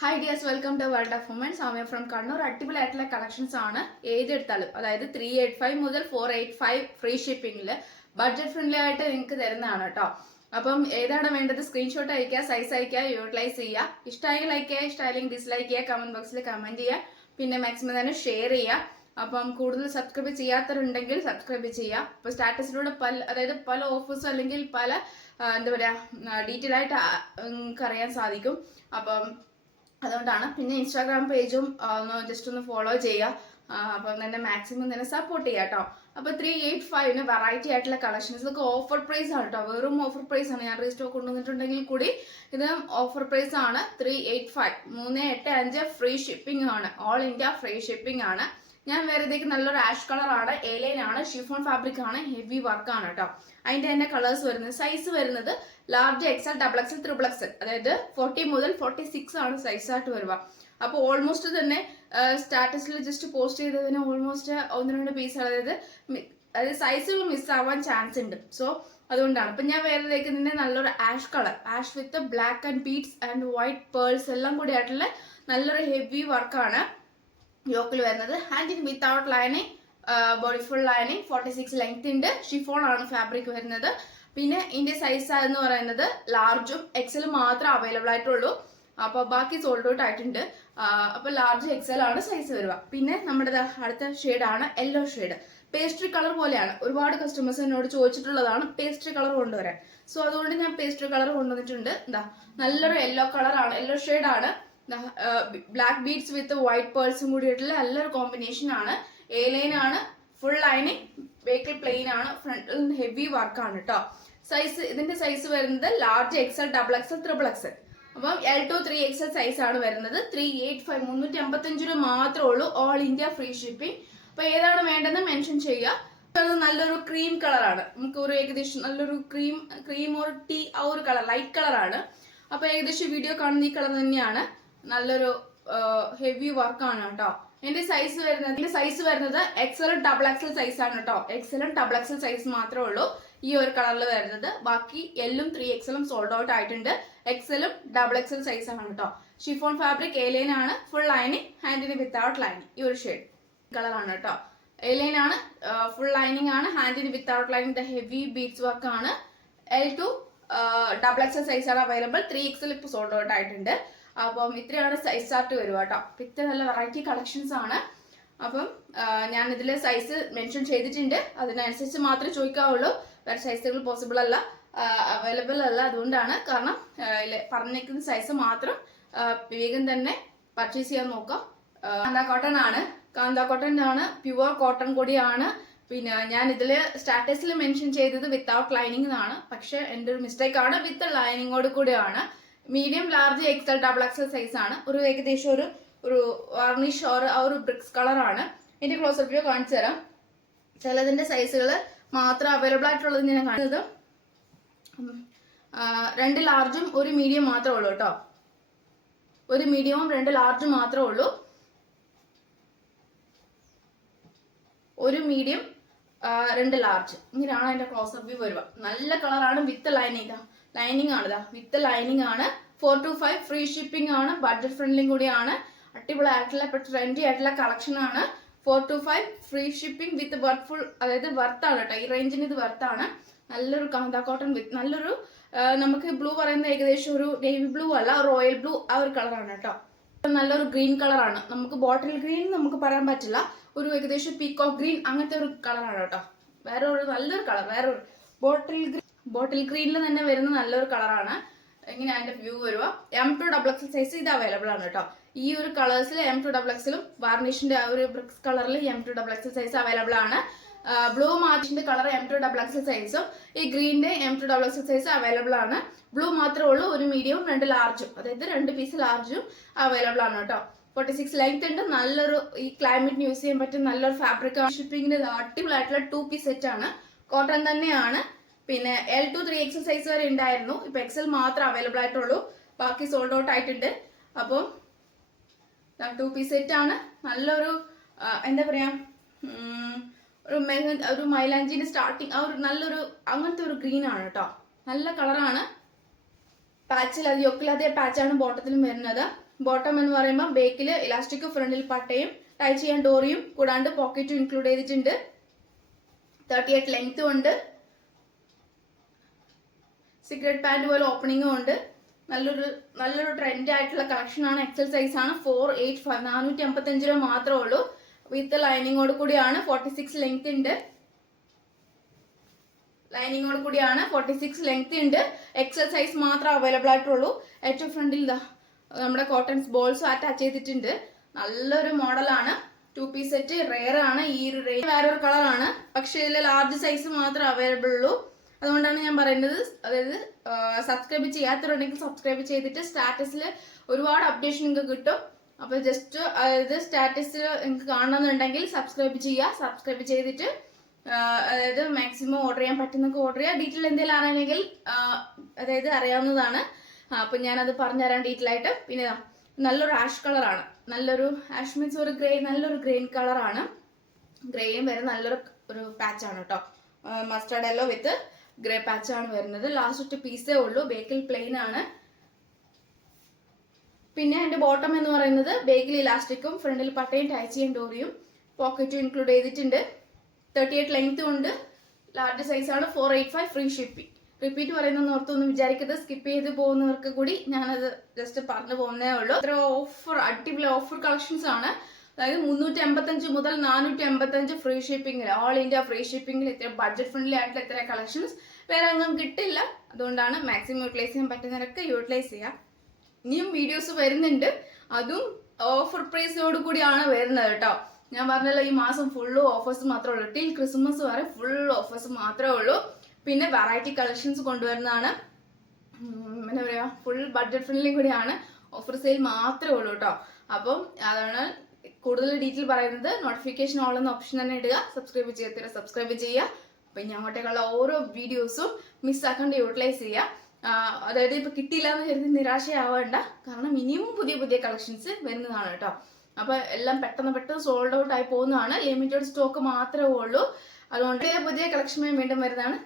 Hi dears, welcome to world of women's. Soumya from Kannur. അടിപൊളിയായിട്ടുള്ള collections ആണ്. ഏതെടുത്താലും അതായത് 385 മുതൽ 485 ഫ്രീ ഷിപ്പിംഗിൽ ബഡ്ജറ്റ് ഫ്രണ്ട്ലി ആയിട്ട് നിങ്ങൾക്ക് തരുന്നതാണ് കേട്ടോ. അപ്പം ഏതാണ് വേണ്ടത് സ്ക്രീൻഷോട്ട് അയക്കുക, സൈസ് അയക്കുക, യൂട്ടിലൈസ് ചെയ്യുക. ഇഷ്ടമായെങ്കിൽ ലൈക്ക് ചെയ്യുക, ഇഷ്ടമായില്ലെങ്കിൽ ഡിസ്ലൈക്ക് ചെയ്യുക, കമന്റ് ബോക്സിൽ കമന്റ് ചെയ്യുക, പിന്നെ മാക്സിമം തന്നെ ഷെയർ ചെയ്യുക. അപ്പം കൂടുതൽ സബ്സ്ക്രൈബ് ചെയ്യാത്തവരുണ്ടെങ്കിൽ സബ്സ്ക്രൈബ് ചെയ്യുക. അപ്പോൾ സ്റ്റാറ്റസിലൂടെ പല ഓഫേഴ്സും അല്ലെങ്കിൽ പല എന്താ പറയുക ഡീറ്റെയിൽ ആയിട്ട് നിങ്ങൾക്ക് അറിയാൻ സാധിക്കും. അപ്പം അതുകൊണ്ടാണ്. പിന്നെ ഇൻസ്റ്റാഗ്രാം പേജും ജസ്റ്റ് ഒന്ന് ഫോളോ ചെയ്യുക. അപ്പം തന്നെ മാക്സിമം തന്നെ സപ്പോർട്ട് ചെയ്യുക കേട്ടോ. അപ്പോൾ 385 വെറൈറ്റി ആയിട്ടുള്ള കളക്ഷൻസ്, ഇതൊക്കെ ഓഫർ പ്രൈസ് ആണ് കേട്ടോ. വെറും ഓഫർ പ്രൈസ് ആണ്. ഞാൻ റീസ്റ്റോക്ക് കൊണ്ടുവന്നിട്ടുണ്ടെങ്കിൽ കൂടി ഇത് ഓഫർ പ്രൈസ് ആണ്. 385 385 ഫ്രീ ഷിപ്പിംഗ് ആണ്. ഓൾ ഇന്ത്യ ഫ്രീ ഷിപ്പിംഗ് ആണ്. ഞാൻ വേറെതേക്ക് നല്ലൊരു ആഷ് കളർ ആണ്, എലൈൻ ആണ്, ഷിഫോൺ ഫാബ്രിക് ആണ്, ഹെവി വർക്ക് ആണ് കേട്ടോ. അതിന്റെ തന്നെ കളേഴ്സ് വരുന്നത്, സൈസ് വരുന്നത് large, XL, double XL, triple XL, അതായത് 40 മുതൽ 46 ആണ് സൈസ് ആയിട്ട് വരുക. അപ്പോൾ ഓൾമോസ്റ്റ് തന്നെ സ്റ്റാറ്റസിൽ ജസ്റ്റ് പോസ്റ്റ് ചെയ്തതിന് ഓൾമോസ്റ്റ് 1-2 പീസ് അതായത് സൈസുകൾ മിസ് ആവാൻ ചാൻസ് ഉണ്ട്. സോ അതുകൊണ്ടാണ്. അപ്പം ഞാൻ വേറെ തേക്കുന്നതിന്റെ നല്ലൊരു ash colour, ash with black and beads and white pearls എല്ലാം കൂടി ആയിട്ടുള്ള നല്ലൊരു ഹെവി വർക്കാണ് യോക്കിൽ വരുന്നത്. ഹാൻഡിന് without lining, body full lining, 46 length ഉണ്ട്. ഷിഫോൺ ആണ് ഫാബ്രിക് വരുന്നത്. പിന്നെ ഇതിന്റെ സൈസ് എന്ന് പറയുന്നത് ലാർജും എക്സലും മാത്രമേ അവൈലബിൾ ആയിട്ടുള്ളൂ. അപ്പൊ ബാക്കി സോൾഡ് ഔട്ട് ആയിട്ടുണ്ട്. അപ്പൊ ലാർജ് എക്സൽ ആണ് സൈസ് വരിക. പിന്നെ നമ്മുടെ അടുത്ത ഷെയ്ഡാണ് യെല്ലോ ഷെയ്ഡ്. പേസ്ട്രി കളർ പോലെയാണ്. ഒരുപാട് കസ്റ്റമേഴ്സ് എന്നോട് ചോദിച്ചിട്ടുള്ളതാണ് പേസ്ട്രി കളർ കൊണ്ടുവരാൻ. സോ അതുകൊണ്ട് ഞാൻ പേസ്ട്രി കളർ കൊണ്ടുവന്നിട്ടുണ്ട്. എന്താ നല്ലൊരു യെല്ലോ കളറാണ്, യെല്ലോ ഷെയ്ഡാണ്. ബ്ലാക്ക് ബീഡ്സ് വിത്ത് വൈറ്റ് പേൾസും കൂടിയിട്ടുള്ള നല്ലൊരു കോമ്പിനേഷൻ ആണ്. എ ലൈൻ ആണ്, ഫുൾ ലൈനിങ്, ബേക്കിൽ പ്ലെയിൻ ആണ്, ഫ്രണ്ടിൽ ഹെവി വർക്കാണ് കേട്ടോ. സൈസ് ഇതിന്റെ സൈസ് വരുന്നത് large, XL, double XL, triple XL. അപ്പം L2 3XL സൈസ് ആണ് വരുന്നത്. 385 355 രൂപ മാത്രമേ ഉള്ളൂ. All India free shipping. അപ്പൊ ഏതാണ് വേണ്ടതെന്ന് മെൻഷൻ ചെയ്യുക. നല്ലൊരു ക്രീം കളറാണ്. നമുക്ക് ഒരു ഏകദേശം നല്ലൊരു ക്രീം ഒരു ടീ ആ ഒരു കളർ, ലൈറ്റ് കളറാണ്. അപ്പൊ ഏകദേശം വീഡിയോ കാണുന്ന ഈ കളർ തന്നെയാണ്. നല്ലൊരു ഹെവി വർക്കാണ് കേട്ടോ. എന്റെ സൈസ് വരുന്നത് എക്സലും ഡബിൾ എക്സൽ സൈസ് ആണ് കേട്ടോ. എക്സലും ഡബിൾ എക്സൽ സൈസ് മാത്രമേ ഉള്ളൂ ഈ ഒരു കളറിൽ വരുന്നത്. ബാക്കി എല്ലും 3XL സോൾഡ് ഔട്ട് ആയിട്ടുണ്ട്. എക്സലും ഡബിൾ എക്സൽ സൈസ് ആണ് കേട്ടോ. ഷിഫോൺ ഫാബ്രിക്, എ ലൈൻ ആണ്, ഫുൾ ലൈനിങ്, ഹാൻഡിന് വിത്തൗട്ട് ലൈനിങ്. ഈ ഒരു ഷെയ്ഡ് കളറാണ് കേട്ടോ. എ ലൈൻ ആണ്, ഫുൾ ലൈനിങ് ആണ്, ഹാൻഡിന് without lining, heavy beads work ആണ്. L2 ഡബിൾ എക്സൽ സൈസ് ആണ് അവൈലബിൾ. 3XL ഇപ്പോൾ സോൾഡ് ഔട്ട് ആയിട്ടുണ്ട്. അപ്പം ഇത്രയാണ് സൈസ് ചാർട്ട് വരിക കേട്ടോ. ഇത്ര നല്ല വെറൈറ്റി കളക്ഷൻസ് ആണ്. അപ്പം ഞാൻ ഇതിൽ സൈസ് മെൻഷൻ ചെയ്തിട്ടുണ്ട്. അതിനനുസരിച്ച് മാത്രമേ ചോദിക്കാവുള്ളൂ. വേറെ സൈസുകൾ പോസിബിൾ അല്ല, അവൈലബിൾ അല്ല. അതുകൊണ്ടാണ്. കാരണം പറഞ്ഞിരിക്കുന്ന സൈസ് മാത്രം വേഗം തന്നെ പർച്ചേസ് ചെയ്യാൻ നോക്കാം. കാന്ത കോട്ടൺ ആണ്, കാന്ത കോട്ടൺ ആണ്, പ്യുവർ കോട്ടൺ കൂടിയാണ്. പിന്നെ ഞാൻ ഇതിൽ സ്റ്റാറ്റസിൽ മെൻഷൻ ചെയ്തത് വിത്തൗട്ട് ലൈനിങ് എന്നാണ്. പക്ഷെ എൻ്റെ ഒരു മിസ്റ്റേക്ക് ആണ്. വിത്ത് ലൈനിങ്ങോട് കൂടിയാണ്. Medium, large, XL, double XL size ആണ്. ഒരു ഏകദേശം ഒരു വാർണിഷ് ആ ഒരു ബ്രിക്സ് കളറാണ്. ഇതിന്റെ ക്ലോസപ്പ് വ്യൂ കാണിച്ചു തരാം. ചിലതിന്റെ സൈസുകൾ മാത്രം അവൈലബിൾ ആയിട്ടുള്ളത് ഞാൻ കാണിച്ചത്. 2 ലാർജും 1 മീഡിയം മാത്രമേ ഉള്ളൂ കേട്ടോ. 1 മീഡിയവും 2 ലാർജും മാത്രമേ ഉള്ളൂ. 1 മീഡിയം 2 ലാർജ്. ഇങ്ങനെയാണ് അതിന്റെ ക്ലോസപ്പ് വ്യൂ വരുക. നല്ല കളറാണ്. വിത്ത് ലൈനിങ് ആണ്. വിത്ത് ലൈനിങ് ആണ്. 425 ഫ്രീ ഷിപ്പിംഗ് ആണ്. ബഡ്ജറ്റ് ഫ്രണ്ട്ലി കൂടിയാണ്. അടിപൊളി ആയിട്ടുള്ള ട്രെൻഡി ആയിട്ടുള്ള കളക്ഷൻ ആണ്. 425 ഫ്രീ ഷിപ്പിംഗ് വിത്ത് വർത്ത്, അതായത് വർത്താണ് കേട്ടോ. ഈ റേഞ്ചിന് ഇത് വർത്താണ്. നല്ലൊരു കാന്ത കോട്ടൺ വിത്ത് നല്ലൊരു നമുക്ക് ബ്ലൂ പറയുന്നത് ഏകദേശം ഒരു നേവി ബ്ലൂ അല്ല, റോയൽ ബ്ലൂ ആ ഒരു കളറാണ് കേട്ടോ. നല്ലൊരു ഗ്രീൻ കളറാണ്. നമുക്ക് ബോട്ടിൽ ഗ്രീൻ നമുക്ക് പറയാൻ പറ്റില്ല. ഒരു ഏകദേശം പീകോക്ക് ഗ്രീൻ അങ്ങനത്തെ ഒരു കളറാണ് കേട്ടോ. വേറെ ഒരു നല്ലൊരു കളർ, വേറൊരു ബോട്ടിൽ ഗ്രീനിൽ തന്നെ വരുന്ന നല്ലൊരു കളറാണ്. എങ്ങനെ അതിന്റെ വ്യൂ വരുക. M2 ഡബിൾ എക്സൽ സൈസ് ഇത് അവൈലബിൾ ആണ് കേട്ടോ. ഈ ഒരു കളേഴ്സിൽ M2 ഡബിൾ എക്സലും വാർണിഷിന്റെ ആ ഒരു ബ്രിക്സ് കളറിൽ M2 double XL size available ആണ്. ബ്ലൂ മാർച്ചിന്റെ കളർ M2 ഡബിൾ എക്സൽ സൈസും ഈ ഗ്രീനിന്റെ M2 double XL size available ആണ്. ബ്ലൂ മാത്രമേ ഉള്ളൂ. 1 മീഡിയവും 2 ലാർജും, അതായത് 2 പീസ് ലാർജും അവൈലബിൾ ആണ് കേട്ടോ. 46 ലെങ്ത് ഉണ്ട്. നല്ലൊരു ഈ ക്ലൈമറ്റിന് യൂസ് ചെയ്യാൻ പറ്റും നല്ലൊരു ഫാബ്രിക് ആണ്. ഷിപ്പിംഗിന് അടിപൊളിയായിട്ടുള്ള 2 പീസ് സെറ്റ് ആണ്. കോട്ടൺ തന്നെയാണ്. പിന്നെ L2 3XL സൈസ് വരെ ഉണ്ടായിരുന്നു. ഇപ്പൊ എക്സൽ മാത്രം അവൈലബിൾ ആയിട്ടുള്ളൂ. ബാക്കി സോൾഡ് ഔട്ട് ആയിട്ടുണ്ട്. അപ്പം 2 പീസ് സെറ്റ് ആണ്. നല്ലൊരു എന്താ പറയാ ഒരു മൈലാഞ്ചിന്റെ സ്റ്റാർട്ടിങ് ആ ഒരു നല്ലൊരു അങ്ങനത്തെ ഒരു ഗ്രീൻ ആണ് കേട്ടോ. നല്ല കളറാണ്. പാച്ചിൽ അത് യൊക്കിൽ അതേ പാച്ചാണ് ബോട്ടത്തിലും വരുന്നത്. ബോട്ടം എന്ന് പറയുമ്പോൾ ബേക്കിൽ ഇലാസ്റ്റിക് ഫ്രണ്ടിൽ പട്ടയും ടൈ ചെയ്യാൻ ഡോറിയും കൂടാണ്ട് പോക്കറ്റും ഇൻക്ലൂഡ് ചെയ്തിട്ടുണ്ട്. 38 ലെങ്ത്തും ഉണ്ട്. സിഗരറ്റ് പാൻറ് പോലെ ഓപ്പണിങ്ങും ഉണ്ട്. നല്ലൊരു ട്രെൻഡ് ആയിട്ടുള്ള കളക്ഷൻ ആണ്. എക്സൽ സൈസ് ആണ്. 485 455 രൂപ മാത്രമേ ഉള്ളൂ. വിത്ത് ലൈനിങ്ങോട് കൂടിയാണ്. 46 ലെങ്ത് ഉണ്ട്. ലൈനിങ്ങോട് കൂടിയാണ്. 46 ലെങ്ത് ഉണ്ട്. എക്സൽ സൈസ് മാത്രം അവൈലബിൾ ആയിട്ടുള്ളൂ. ഏറ്റവും ഫ്രണ്ടിൽ നമ്മുടെ കോട്ടൺസ് ബോൾസ് അറ്റാച്ച് ചെയ്തിട്ടുണ്ട്. നല്ലൊരു മോഡലാണ്. 2 പീസ് സെറ്റ് റെയർ ആണ്. ഈ ഒരു റേഞ്ച് വേറൊരു കളറാണ്. പക്ഷെ ഇതിൽ ലാർജ് സൈസ് മാത്രമേ അവൈലബിൾ ഉള്ളൂ. അതുകൊണ്ടാണ് ഞാൻ പറയുന്നത്. അതായത് സബ്സ്ക്രൈബ് ചെയ്യാത്തവരുണ്ടെങ്കിൽ സബ്സ്ക്രൈബ് ചെയ്തിട്ട് സ്റ്റാറ്റസിൽ ഒരുപാട് അപ്ഡേഷൻ നിങ്ങൾക്ക് കിട്ടും. അപ്പോൾ ജസ്റ്റ് അതായത് സ്റ്റാറ്റസിൽ നിങ്ങൾക്ക് കാണണമെന്നുണ്ടെങ്കിൽ സബ്സ്ക്രൈബ് ചെയ്യുക. സബ്സ്ക്രൈബ് ചെയ്തിട്ട് അതായത് മാക്സിമം ഓർഡർ ചെയ്യാൻ പറ്റുന്നൊക്കെ ഓർഡർ ചെയ്യുക. ഡീറ്റെയിൽ എന്തെങ്കിലും അറിയണമെങ്കിൽ അതായത് അറിയാവുന്നതാണ്. അപ്പം ഞാനത് പറഞ്ഞുതരാം ഡീറ്റെയിൽ ആയിട്ട്. പിന്നെ നല്ലൊരു ആഷ് കളറാണ്. നല്ലൊരു ആഷ് മീൻസ് ഒരു ഗ്രേ, നല്ലൊരു ഗ്രീൻ കളറാണ്. ഗ്രേയും വരെ നല്ലൊരു പാച്ചാണ് കേട്ടോ. മസ്റ്റാർഡ് യെല്ലോ വിത്ത് ഗ്രേ പാച്ചാണ് വരുന്നത്. ലാസ്റ്റ് പീസേ ഉള്ളൂ. ബേക്കിൽ പ്ലെയിൻ ആണ്. പിന്നെ എൻ്റെ ബോട്ടം എന്ന് പറയുന്നത് ബേക്കിൽ ഇലാസ്റ്റിക്കും ഫ്രണ്ടിൽ പട്ടയും ടൈ ചെയ്യാൻ ഡോറിയും പോക്കറ്റും ഇൻക്ലൂഡ് ചെയ്തിട്ടുണ്ട്. 38 ലെങ്ത്തും ഉണ്ട്. ലാർജ് സൈസാണ്. 485 ഫ്രീ ഷിപ്പിംഗ്. റിപ്പീറ്റ് പറയുന്ന ഓർത്തൊന്നും വിചാരിക്കരുത്. സ്കിപ്പ് ചെയ്ത് പോകുന്നവർക്ക് കൂടി ഞാനത് ജസ്റ്റ് പറഞ്ഞു പോകുന്നേ ഉള്ളൂ. ഇത്ര ഓഫർ, അടിപൊളി ഓഫർ കളക്ഷൻസ് ആണ്. അതായത് 385 മുതൽ 485 ഫ്രീ ഷിപ്പിംഗിൽ, ഓൾ ഇന്ത്യ ഫ്രീ ഷിപ്പിംഗിൽ ഇത്ര ബഡ്ജറ്റ് ഫ്രണ്ട്ലി ആയിട്ടുള്ള ഇത്ര കളക്ഷൻസ് വേറെ ഒന്നും കിട്ടില്ല. അതുകൊണ്ടാണ് മാക്സിമം യൂട്ടിലൈസ് ചെയ്യാൻ പറ്റുന്നവരൊക്കെ യൂട്ടിലൈസ് ചെയ്യാം. ഇനിയും വീഡിയോസ് വരുന്നുണ്ട്. അതും ഓഫർ പ്രൈസോട് കൂടിയാണ് വരുന്നത് കേട്ടോ. ഞാൻ പറഞ്ഞല്ലോ ഈ മാസം ഫുള്ള് ഓഫേഴ്സ് മാത്രമേ ഉള്ളൂ. ടിൽ ക്രിസ്മസ് വരെ ഫുൾ ഓഫേഴ്സ് മാത്രമേ ഉള്ളൂ. പിന്നെ വെറൈറ്റി കളക്ഷൻസ് കൊണ്ടുവരുന്നതാണ്. എന്താ പറയുക, ഫുൾ ബഡ്ജറ്റ് ഫ്രണ്ട്ലി കൂടിയാണ്. ഓഫർ സെയിൽ മാത്രമേ ഉള്ളൂ കേട്ടോ. അപ്പം അതാണ് കൂടുതൽ ഡീറ്റെയിൽ പറയുന്നത്. നോട്ടിഫിക്കേഷൻ ഓൾ എന്ന ഓപ്ഷൻ തന്നെ ഇടുക. സബ്സ്ക്രൈബ് ചെയ്യാത്തവരെ സബ്സ്ക്രൈബ് ചെയ്യുക. അപ്പം ഇനി അങ്ങോട്ടേക്കുള്ള ഓരോ വീഡിയോസും മിസ്സാക്കാണ്ട് യൂട്ടിലൈസ് ചെയ്യുക. അതായത് ഇപ്പൊ കിട്ടിയില്ല എന്ന് കരുതി നിരാശയാവേണ്ട. കാരണം ഇനിയും പുതിയ പുതിയ കളക്ഷൻസ് വരുന്നതാണ് കേട്ടോ. അപ്പൊ എല്ലാം പെട്ടെന്ന് സോൾഡ് ഔട്ട് ആയി പോകുന്നതാണ്. ലിമിറ്റഡ് സ്റ്റോക്ക് മാത്രമേ ഉള്ളൂ. അതുകൊണ്ട് പുതിയ കളക്ഷനുമായി വീണ്ടും വരുന്നതാണ്.